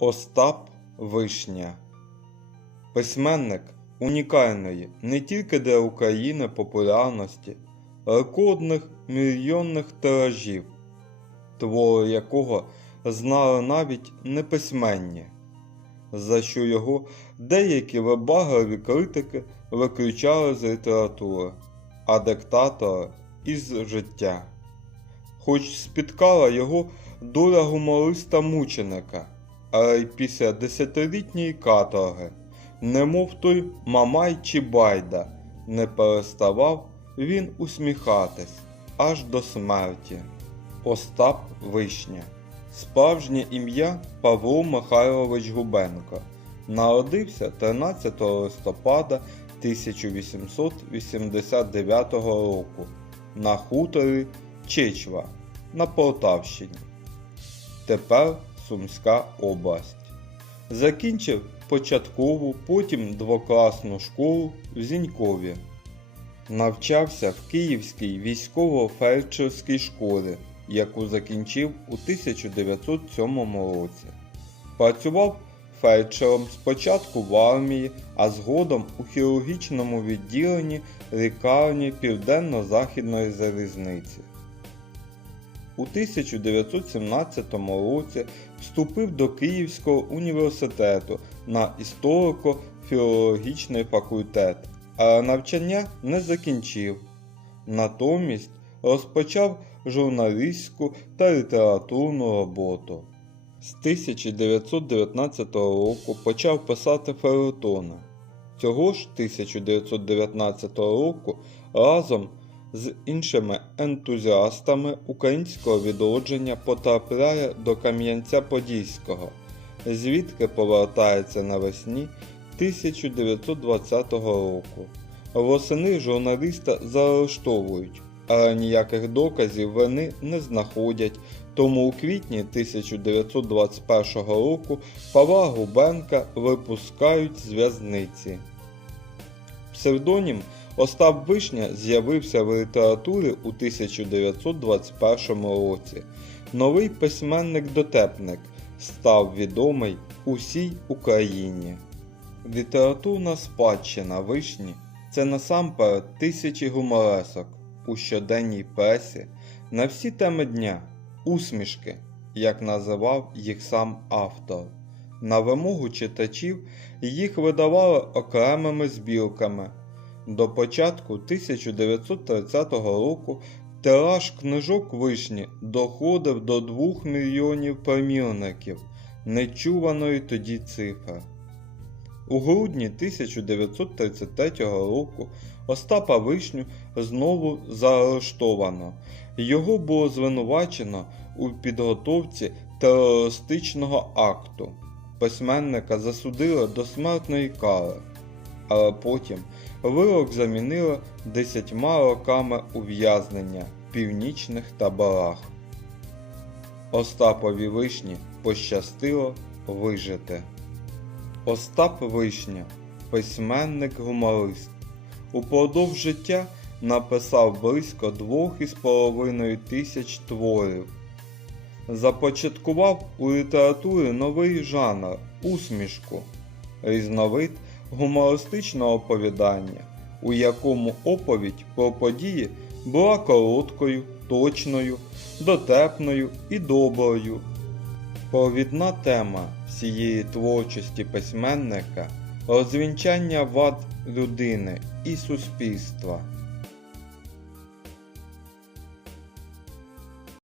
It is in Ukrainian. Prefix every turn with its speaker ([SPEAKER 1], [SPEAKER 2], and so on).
[SPEAKER 1] Остап Вишня Письменник унікальної не тільки для України популярності, рекордних мільйонних тиражів, твори якого знали навіть неписьменні, за що його деякі вибагливі критики виключали з літератури, а диктатори із життя. Хоч спіткала його доля гумориста-мученика, але й після десятилітньої каторги, немов той Мамай чи Байда, не переставав він усміхатись аж до смерті. Остап Вишня. Справжнє ім'я Павло Михайлович Губенко. Народився 13 листопада 1889 року на хуторі Чичва на Полтавщині. Тепер Сумська область. Закінчив початкову, потім двокласну школу в Зінькові. Навчався в Київській військово-фельдшерській школі, яку закінчив у 1907 році. Працював фельдшером спочатку в армії, а згодом у хірургічному відділенні лікарні Південно-Західної залізниці. У 1917 році вступив до Київського університету на історико-філологічний факультет, але навчання не закінчив. Натомість розпочав журналістську та літературну роботу. З 1919 року почав писати фельетони. Цього ж 1919 року разом з іншими ентузіастами українського відродження потрапляє до Кам'янця-Подільського, звідки повертається навесні 1920 року. Восени журналіста заарештовують, але ніяких доказів вони не знаходять, тому у квітні 1921 року Павла Губенка випускають з в'язниці. Псевдонім Остап Вишня з'явився в літературі у 1921 році. Новий письменник-дотепник став відомий усій Україні. Літературна спадщина вишні це насамперед тисячі гуморесок у щоденній пресі на всі теми дня, усмішки, як називав їх сам автор. На вимогу читачів їх видавали окремими збірками. До початку 1930 року тираж книжок вишні доходив до 2 мільйонів примірників, нечуваної тоді цифри. У грудні 1933 року Остапа Вишню знову заарештовано. Його було звинувачено у підготовці терористичного акту. Письменника засудили до смертної кари, але потім вирок замінили 10 роками ув'язнення в північних таборах. Остапові Вишні пощастило вижити. Остап Вишня, письменник-гуморист. Упродовж життя написав близько 2,5 тисяч творів. Започаткував у літературі новий жанр усмішку, різновид гумористичного оповідання, у якому оповідь про події була короткою, точною, дотепною і доброю. Провідна тема всієї творчості письменника розвінчання вад людини і суспільства.